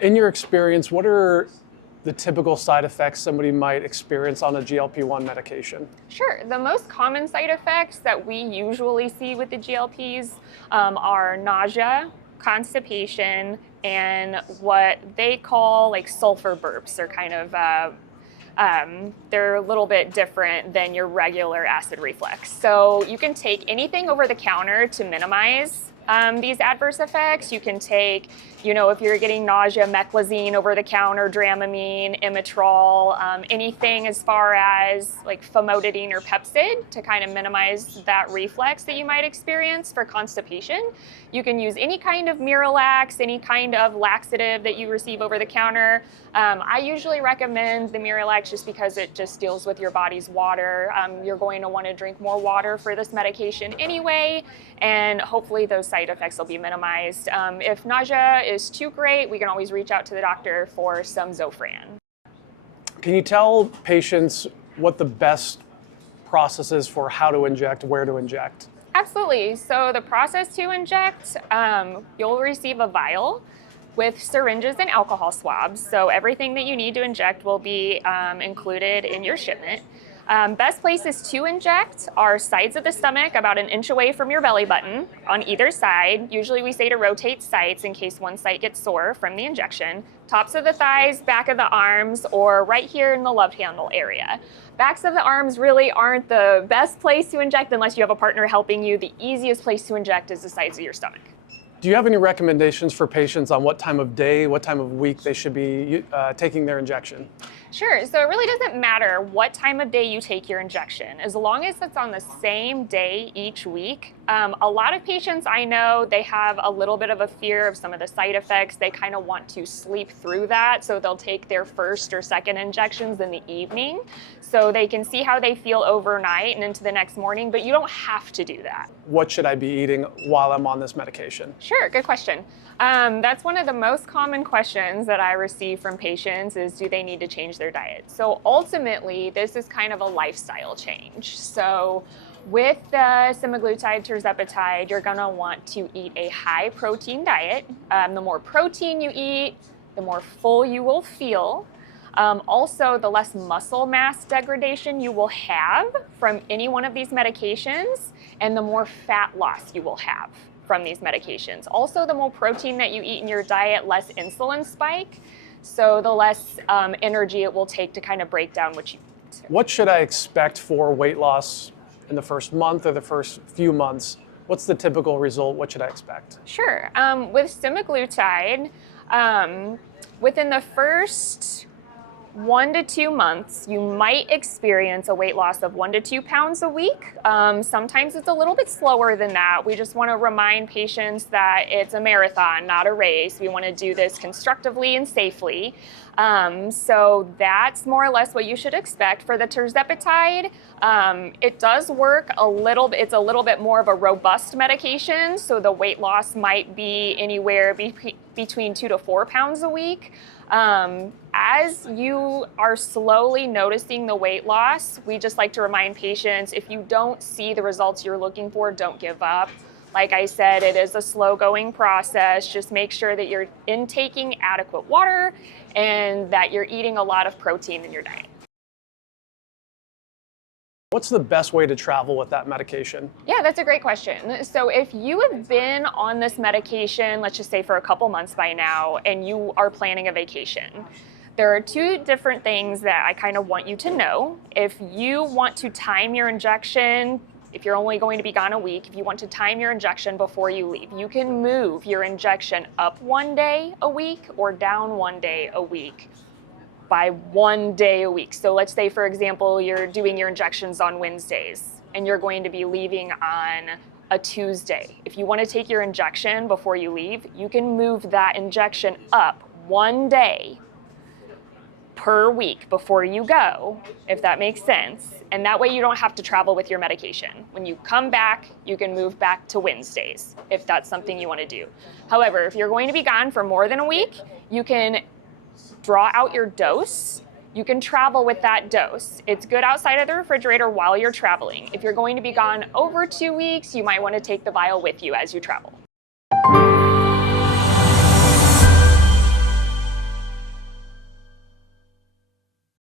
In your experience, what are the typical side effects somebody might experience on a GLP-1 medication? Sure. The most common side effects that we usually see with the GLPs are nausea, constipation, and what they call like sulfur burps. They're a little bit different than your regular acid reflux. So you can take anything over the counter to minimize these adverse effects. You can take, if you're getting nausea, meclizine over the counter, Dramamine, Imitrol, anything as far as like famotidine or Pepcid to kind of minimize that reflex that you might experience. For constipation, you can use any kind of Miralax, any kind of laxative that you receive over the counter. I usually recommend the Miralax just because it just deals with your body's water. You're going to want to drink more water for this medication anyway, and hopefully those side effects will be minimized. If nausea is too great, we can always reach out to the doctor for some Zofran. Can you tell patients what the best process is for how to inject, where to inject? Absolutely. So the process to inject, you'll receive a vial with syringes and alcohol swabs. So everything that you need to inject will be included in your shipment. Best places to inject are sides of the stomach, about an inch away from your belly button on either side. Usually we say to rotate sites in case one site gets sore from the injection. Tops of the thighs, back of the arms, or right here in the love handle area. Backs of the arms really aren't the best place to inject unless you have a partner helping you. The easiest place to inject is the sides of your stomach. Do you have any recommendations for patients on what time of day, what time of week they should be taking their injection? Sure. So it really doesn't matter what time of day you take your injection, as long as it's on the same day each week. A lot of patients I know, they have a little bit of a fear of some of the side effects. They kind of want to sleep through that, so they'll take their first or second injections in the evening so they can see how they feel overnight and into the next morning, but you don't have to do that. What should I be eating while I'm on this medication? Sure, good question. That's one of the most common questions that I receive from patients is, do they need to change their diet? So ultimately, this is kind of a lifestyle change. So with the Semaglutide, Tirzepatide, you're gonna want to eat a high protein diet. The more protein you eat, the more full you will feel. Also, the less muscle mass degradation you will have from any one of these medications, and the more fat loss you will have from these medications. Also, the more protein that you eat in your diet, less insulin spike, so the less energy it will take to kind of break down what you eat. What should I expect for weight loss in the first month or the first few months? What's the typical result? What should I expect? Sure. With semaglutide, within the first 1 to 2 months, you might experience a weight loss of 1 to 2 pounds a week. Sometimes it's a little bit slower than that. We just want to remind patients that it's a marathon, not a race. We want to do this constructively and safely. So that's more or less what you should expect. For the Tirzepatide, it does work a little bit. It's a little bit more of a robust medication, so the weight loss might be anywhere between 2 to 4 pounds a week. As you are slowly noticing the weight loss, we just like to remind patients, if you don't see the results you're looking for, don't give up. Like I said, it is a slow going process. Just make sure that you're intaking adequate water and that you're eating a lot of protein in your diet. What's the best way to travel with that medication? Yeah, that's a great question. So if you have been on this medication, let's just say for a couple months by now, and you are planning a vacation, there are 2 different things that I kind of want you to know. If you want to time your injection, if you're only going to be gone a week, if you want to time your injection before you leave, you can move your injection up 1 day a week or down 1 day a week by 1 day a week. So let's say, for example, you're doing your injections on Wednesdays and you're going to be leaving on a Tuesday. If you want to take your injection before you leave, you can move that injection up 1 day per week before you go, if that makes sense. And that way you don't have to travel with your medication. When you come back, you can move back to Wednesdays, if that's something you want to do. However, if you're going to be gone for more than a week, you can draw out your dose. You can travel with that dose. It's good outside of the refrigerator while you're traveling. If you're going to be gone over 2 weeks, you might want to take the vial with you as you travel.